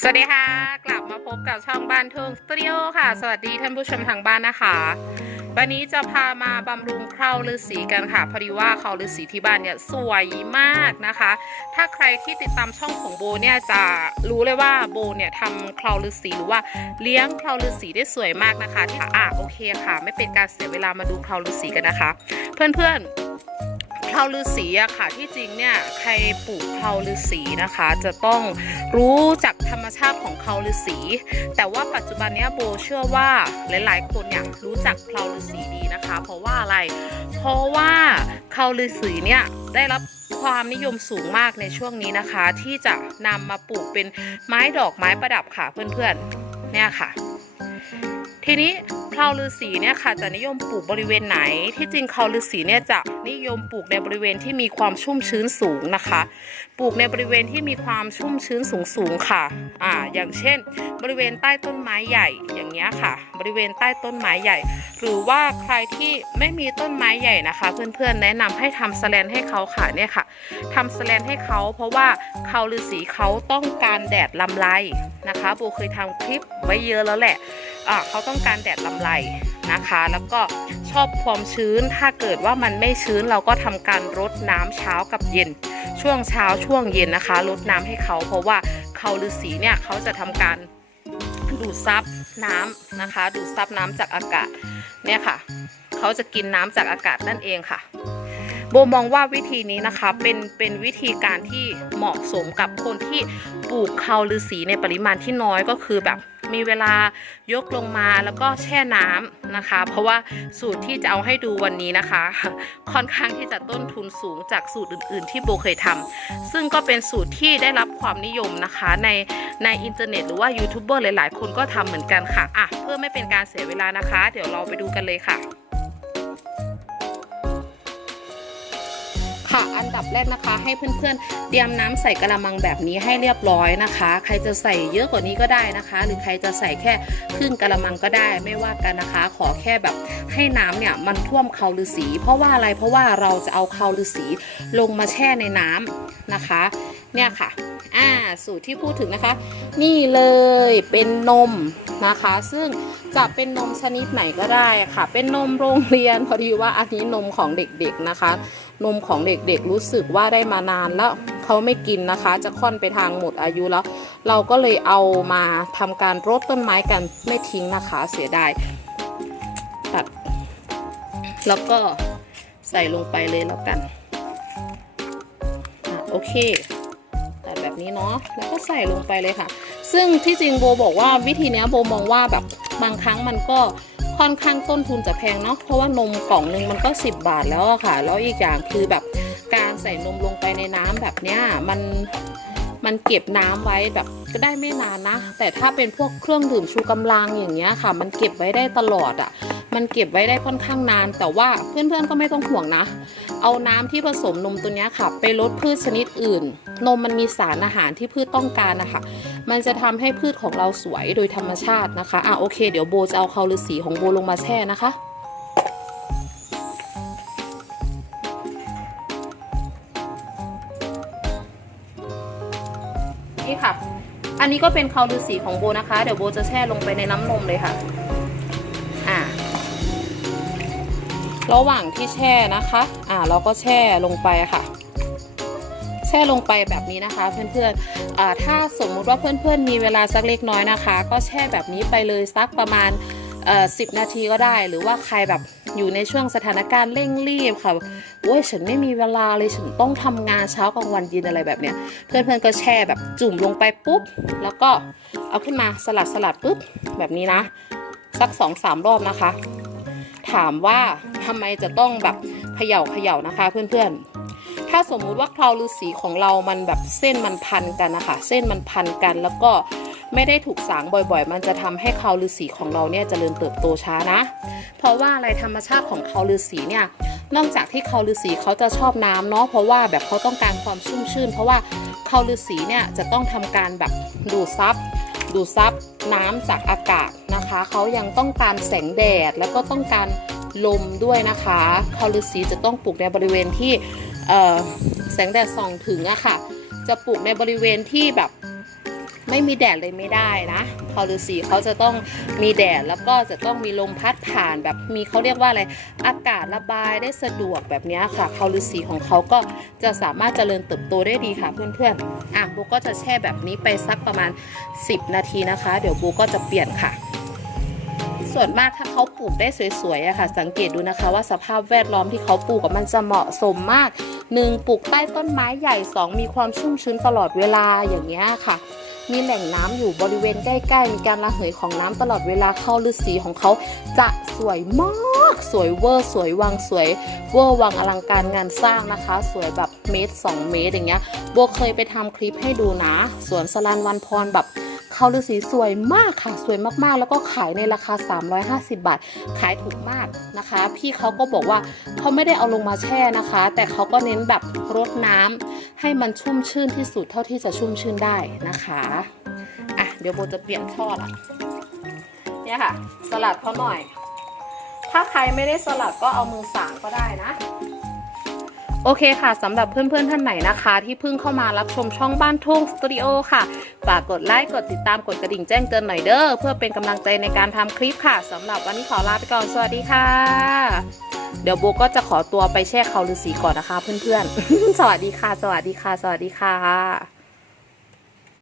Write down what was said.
สวัสดีค่ะ กลับมาพบกับช่องบ้านทุ่งสตูดิโอค่ะ สวัสดีท่านผู้ชมทางบ้านนะคะ วันนี้จะพามาบำรุงเคราฤาษีกันค่ะพอดีว่าเคราฤาษีที่บ้านเนี่ยสวยมากนะคะ ถ้าใครที่ติดตามช่องของโบเนี่ยจะรู้เลยว่าโบเนี่ยทำเคราฤาษีหรือว่าเลี้ยงเคราฤาษีได้สวยมากนะคะที่อะโอเคค่ะ ไม่เป็นการเสียเวลามาดูเคราฤาษีกันนะคะ เพื่อนๆ เคราฤาษีอะค่ะที่จริงเนี่ยใครปลูกเคราฤาษีนะคะ จะต้องรู้จักธรรมชาติของเคราฤาษี แต่ว่าปัจจุบันเนี้ยโบเชื่อว่าหลายๆ คนเนี่ยรู้จักเคราฤาษีดีนะคะ เพราะว่าอะไร เพราะว่าเคราฤาษีเนี่ยได้รับความนิยมสูงมากในช่วงนี้นะคะ ที่จะนำมาปลูกเป็นไม้ดอกไม้ประดับค่ะเพื่อนๆเนี่ยค่ะ ทีนี้เคราฤาษีเนี่ยค่ะจะนิยมปลูกบริเวณไหน ที่จริงเคราฤาษีเนี่ยจะนิยมปลูกในบริเวณที่มีความชุ่มชื้นสูงนะคะ ปลูกในบริเวณที่มีความชุ่มชื้นสูงสูงค่ะอ่าอย่างเช่น บริเวณใต้ต้นไม้ใหญ่อย่างเงี้ยค่ะ บริเวณใต้ต้นไม้ใหญ่ หรือว่าใครที่ไม่มีต้นไม้ใหญ่นะคะ เพื่อนๆแนะนำให้ทำสแลนให้เขาค่ะเนี่ยค่ะทำสแลนให้เขาเพราะว่าเคราฤาษีเขาต้องการแดดลำไร นะคะโบเคยทำคลิปไว้เยอะแล้วแหละอ่าเขาต้องการแดดลำไรนะคะ แล้วก็ชอบความชื้นถ้าเกิดว่ามันไม่ชื้นเราก็ทำการรดน้ำเช้ากับเย็น ช่วงเช้าช่วงเย็นนะคะรดน้ำให้เขา เพราะว่าเขาฤาษีเนี่ยเขาจะทำการดูดซับน้ำนะคะ ดูดซับน้ำจากอากาศเนี่ยค่ะ เขาจะกินน้ำจากอากาศนั่นเองค่ะ โบมองว่าวิธีนี้นะคะเป็นเป็นวิธีการที่เหมาะสมกับคนที่ปลูกเคาฤาษีในปริมาณที่น้อยก็คือแบบมีเวลายกลงมาแล้วก็แช่น้ำนะคะ เพราะว่าสูตรที่จะเอาให้ดูวันนี้นะคะ ค่อนข้างที่จะต้นทุนสูงจากสูตรอื่น ๆ ที่โบเคยทำซึ่งก็เป็นสูตรที่ได้รับความนิยมนะคะในในอินเทอร์เน็ตหรือว่ายูทูบเบอร์หลาย ๆ คนก็ทำเหมือนกันค่ะอะเพื่อไม่เป็นการเสียเวลานะคะ เดี๋ยวเราไปดูกันเลยค่ะ ค่ะ อันดับแรกนะคะ ให้เพื่อนๆ เตรียมน้ำใส่กระมังแบบนี้ให้เรียบร้อยนะคะ ใครจะใส่เยอะกว่านี้ก็ได้นะคะ หรือใครจะใส่แค่ครึ่งกระมังก็ได้ ไม่ว่ากันนะคะ ขอแค่แบบให้น้ำเนี่ยมันท่วมเคาฤาษี เพราะว่าอะไรเพราะว่าเราจะเอาเคาฤาษีลงมาแช่ในน้ำนะคะ เนี่ยค่ะ อ่าสูตรที่พูดถึงนะคะ นี่เลยเป็นนมนะคะ ซึ่งจะเป็นนมชนิดไหนก็ได้ค่ะ เป็นนมโรงเรียน พอดีว่าอันนี้นมของเด็กๆนะคะ นมของเด็กๆรู้สึกว่าได้มานานแล้วเขาไม่กินนะคะ จะค่อนไปทางหมดอายุแล้ว เราก็เลยเอามาทำการรดต้นไม้กันไม่ทิ้งนะคะ เสียดายตัดแล้วก็ใส่ลงไปเลยแล้วกันอโอเค นี้เนาะแล้วก็ใส่ลงไปเลยค่ะ ซึ่งที่จริงโบบอกว่าวิธีนี้โบมองว่าแบบบางครั้งมันก็ค่อนข้างต้นทุนจะแพงเนาะเพราะว่านมกล่องหนึ่งมันก็ 10 บาทแล้วค่ะ แล้วอีกอย่างคือแบบการใส่นมลงไปในน้ำแบบเนี้ยมันมันเก็บน้ำไว้แบบก็ได้ไม่นานนะ แต่ถ้าเป็นพวกเครื่องดื่มชูกำลังอย่างเงี้ยค่ะ มันเก็บไว้ได้ตลอดอะ มันเก็บไว้ได้ค่อนข้างนาน แต่ว่าเพื่อนๆก็ไม่ต้องห่วงนะ เอาน้ำที่ผสมนมตัวนี้ค่ะ ไปลดพืชชนิดอื่น นมมันมีสารอาหารที่พืชต้องการนะคะมันจะทำให้พืชของเราสวยโดยธรรมชาตินะคะอะโอเค เดี๋ยวโบจะเอาเคาฤาษีของโบลงมาแช่นะคะนี่ค่ะ อันนี้ก็เป็นคาฤาษีของโบนะคะ เดี๋ยวโบจะแช่ลงไปในน้ำนมเลยค่ะ ระหว่างที่แช่นะคะ อ่าเราก็แช่ลงไปค่ะ แช่ลงไปแบบนี้นะคะ เพื่อนๆอ่าถ้าสมมุติว่าเพื่อนๆ มีเวลาสักเล็กน้อยนะคะ ก็แช่แบบนี้ไปเลยสักประมาณเอ่อสินาทีก็ได้ หรือว่าใครแบบอยู่ในช่วงสถานการณ์เร่งรีบค่ะโอ้ยฉันไม่มีเวลาเลยฉันต้องทำงานเช้ากลางวันเย็นอะไรแบบเนี้ย เพื่อนๆก็แช่แบบจุ่มลงไปปุ๊บ แล้วก็เอาขึ้นมาสลัดสลัดปุ๊บแบบนี้นะ สักสองสามรอบนะคะ ถามว่าทำไมจะต้องแบบเขย่าเขย่านะคะเพื่อนๆ ถ้าสมมุติว่าคราฤาษีของเรามันแบบเส้นมันพันกันนะคะ เส้นมันพันกันแล้วก็ไม่ได้ถูกสางบ่อยๆ มันจะทำให้คราฤาษีของเราเนี่ยเจริญเติบโตช้านะ เพราะว่าอะไรธรรมชาติของคราฤาษีเนี่ย นอกจากที่คราฤาษีเขาจะชอบน้ำเนาะ เพราะว่าแบบเขาต้องการความชุ่มชื่น เพราะว่าคราฤาษีเนี่ยจะต้องทำการแบบดูดซับ ดูดซับน้ำจากอากาศนะคะ เขายังต้องการแสงแดดแล้วก็ต้องการลมด้วยนะคะคาฤาษีจะต้องปลูกในบริเวณที่แสงแดดส่องถึงอะค่ะ จะปลูกในบริเวณที่แบบ ไม่มีแดดเลยไม่ได้นะเขาฤาษีเขาจะต้องมีแดดแล้วก็จะต้องมีลมพัดผ่านแบบมีเขาเรียกว่าอะไรอากาศระบายได้สะดวกแบบนี้ค่ะเขาฤาษีของเขาก็จะสามารถเจริญเติบโตได้ดีค่ะเพื่อนๆอะโบก็จะแช่แบบนี้ไปสักประมาณ 10 นาทีนะคะ เดี๋ยวโบก็จะเปลี่ยนค่ะส่วนมากถ้าเขาปลูกได้สวยๆอะค่ะ สังเกตดูนะคะว่าสภาพแวดล้อมที่เขาปลูกกับมันจะเหมาะสมมาก 1. ปลูกใต้ต้นไม้ใหญ่ 2. มีความชุ่มชื้นตลอดเวลาอย่างเงี้ยค่ะ มีแหล่งน้ำอยู่บริเวณใกล้ๆ มีการระเหยของน้ำตลอดเวลาเข้าฤาษีของเขาจะสวยมาก สวยเวอร์ สวยวังสวยเวอร์วังอลังการงานสร้างนะคะ สวยแบบเมตร 2 เมตรอย่างเงี้ยโบเคยไปทำคลิปให้ดูนะสวนสลันวันพรแบบ เขาฤาษีสวยมากค่ะ สวยมากๆ แล้วก็ขายในราคา 350 บาท ขายถูกมากนะคะ พี่เขาก็บอกว่าเขาไม่ได้เอาลงมาแช่นะคะ แต่เขาก็เน้นแบบรดน้ำให้มันชุ่มชื่นที่สุดเท่าที่จะชุ่มชื่นได้นะคะอะเดี๋ยวโบจะเปลี่ยนท่อละเนี่ยค่ะ สลัดเขาหน่อย ถ้าใครไม่ได้สลัดก็เอามือสางก็ได้นะ โอเคค่ะสำหรับเพื่อนๆท่านไหนนะคะ ที่เพิ่งเข้ามารับชมช่องบ้านทุ่งสตูดิโอค่ะฝากกดไลค์กดติดตามกดกระดิ่งแจ้งเตือนหน่อยเด้อเพื่อเป็นกำลังใจในการทำคลิปค่ะสำหรับวันนี้ขอลาไปก่อนสวัสดีค่ะ เดี๋ยวโบก็จะขอตัวไปแช่เขาฤาษีก่อนนะคะ เพื่อนๆ สวัสดีค่ะ สวัสดีค่ะ สวัสดีค่ะ